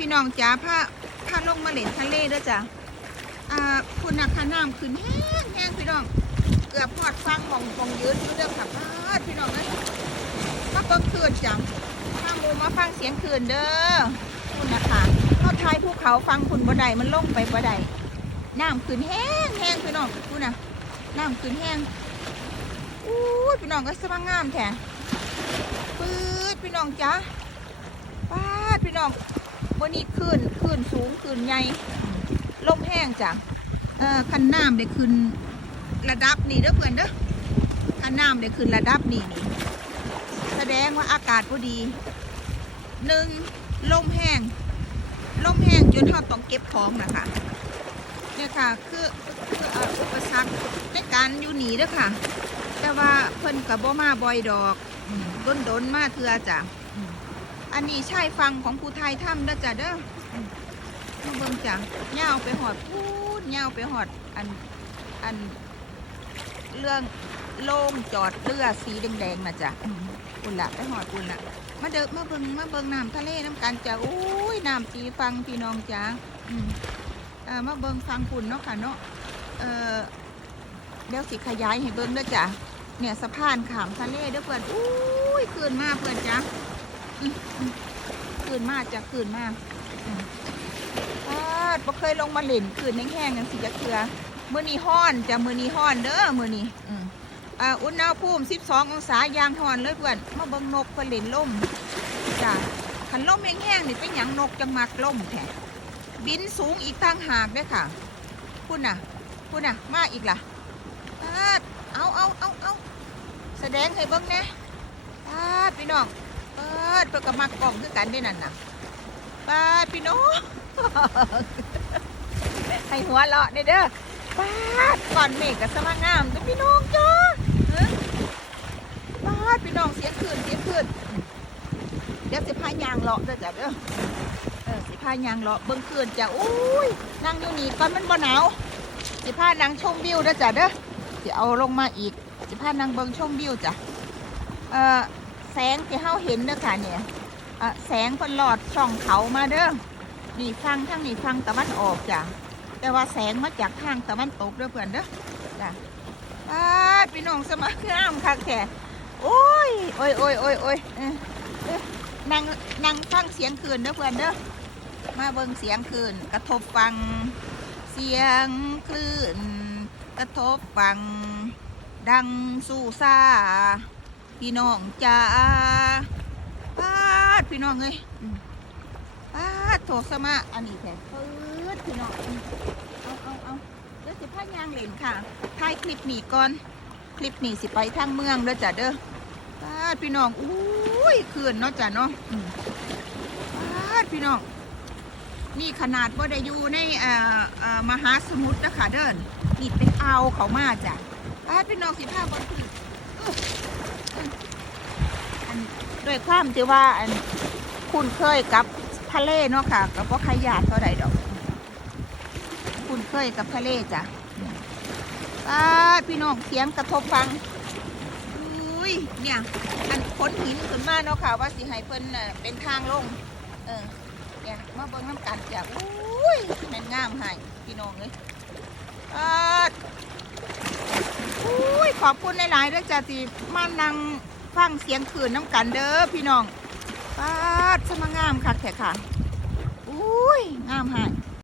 พี่น้องจ๋าผ้าผ้าลงมาเล่นทะเลเด้อจ้ะอ่าคุณนักขาน้ำขึ้นแห้งแห้งพี่น้อง เกือบพอดฟังของของยืนอยู่เด้อค่ะพาดพี่น้องนะมาเบิ่งคืนจ้ะข้ามูมาฟังเสียงคืนเด้อคุณนะคะเขาทายภูเขาฟังคุณบ่ได้มันลงไปบ่ได้น้ำขึ้นแห้งแห้งพี่น้องคุณน่ะน้ำขึ้นแห้งอู้ยพี่น้องก็สว่างงามแท้ปื๊ดพี่น้องจ้าป้าพี่น้อง วันนี้ขึ้นขึ้นสูงขึ้นใหญ่ลมแห้งจ้ะเอ่อคันน้ำได้ขึ้นระดับนี่เด้อเพื่อนเด้อถ้าน้ำได้ขึ้นระดับนี่นี่แสดงว่าอากาศพอดีหนึ่งลมแห้งลมแห้งจนเราต้องเก็บของนะคะเนี่ยค่ะคือคืออุปสรรคในการอยู่หนีเด้อค่ะ แต่ว่าเพิ่นกับบ่มาบ่อยดอกด้นดนๆมาเถื่อจ้ะ อันนี้ใช่ฟังของผู้ไทยถ้ำเด้อจ้ะเด้อมาเบิ่งจ้ะเงาไปหอดพูดเงาไปหอดอันอันเรื่องโล่งจอดเรือสีแดงๆนะจ๊ะอุ่นละไปหอดอุ่นละมาเดินมาเบิงมาเบิงน้ำทะเลน้ำกันจ้ะโอ้ยน้ำตีฟังพี่น้องจ้าอืมเอ่อมาเบิงฟังคุณเนาะค่ะเนาะเออเดี๋ยวสิขยายให้เบิงเด้อจ้ะเนี่ยสะพานขามทะเลเด้อเพื่อนอุ้ยคืนมากเพื่อนจ้ะ อืมอืมคืนมากจะคืนมากอาดบ่เคยลงมาเล่นคืนแห้งๆกันสิจะเคือมือนี้ฮ้อนจะมือนี้ฮ้อนเด้อมือนีอ่าอุณหภูมิ12องศายางฮ้อนเลยเพื่อนมาบิ่งนกเพิ่นเล่นลมจ้ะคันล่มแห้งๆนี่เป็นหยังนกจังมักลมแท้บินสูงอีกต่างหากเด้อค่ะคุณน่ะคุณน่ะ มาอีกล่ะปาดเอาเอาเอาเอาแสดงให้เบิ่งน่ปาดพี่น้อง ปาดเพิ่นก็มักกล้องคือกันด้นั่นน่ะปาพี่น้องให้หัวเราะเด้อป้าก่อนเมฆกับสว่างงามเด้อพี่น้องจ้าป้าพี่น้องเสียงคืนเสียงคืนเดี๋ยวสิพายางเลาะเด้อจ้ะเด้อเออสิพายางเลาะเบิ่งคืนจ้ะอุ้ยนั่งอยู่นี่ก่อนมันบ่หนาวสิพานั่งชมวิวเด้อจ้ะเด้อสิเอาลงมาอีกสิพานั่งเบิ่งชมวิวจ้ะเออ แสงที่เฮาเห็นเด้อค่ะเนี่ยแสงเพิ่นหลอดช่องเขามาเด้อนี่ฟังทางนี่ฟังตะวันออกจ้ะแต่ว่าแสงมาจากทางตะวันตกเด้อเพื่อนเด้อจ้ะป้าพี่น้องสมัครงามคักแค่โอ้ยโอ้ยโอ้ยโอ้ยโอ้ยเออนั่งนั่งฟังเสียงคืนเด้อเพื่อนเด้อมาเบิ่งเสียงคืนกระทบฟังเสียงคลื่นกระทบฟังดังสู่ซา พี่น้องจ้าปาดพี่น้องเอ้ยปาดโถสมาอันนี้แท้ปื๊ดพี่น้องเอาเอาเอาเดี๋ยวสิพายางเลนค่ะถ่ายคลิปนี้ก่อน คลิปนี้สิไปทางเมืองเด้อจ้ะเด้อปาดพี่น้องอุ้ยคืนเนาะจ้ะเนาะอืมป้าดพี่น้อง นี่ขนาดว่าได้อยู่ในเอ่อมหาสมุทรนะคะเดินนี่เป็นอ่าเขามาจ้ะปาดพี่น้องสิพาบนคืออื้ออื้ออัน ด้วยความที่ว่าอันคุ้นเคยกับทะเลเนาะค่ะกับว่าขยาดเท่าใดดอก คุ้นเคยกับทะเลจ้ะป้าพี่น้องเสียงกระทบฟังอุ้ยเนี่ยอันขนหินขึ้นมาเนาะค่ะ ว่าสิให้เพิ่นเป็นทางลง เออเนี่ยมาเบิ่งน้ำกันจ้ะอุ้ยแม่นงามให้พี่น้องเลยป้าอุ้ยขอบคุณหลายๆด้วยจ้ะที่มานั่ง ฟังเสียงคืนน้ำกันเด้อพี่น้องปาดสมางามค่ะแขกค่ะ อุ้ย งามหาย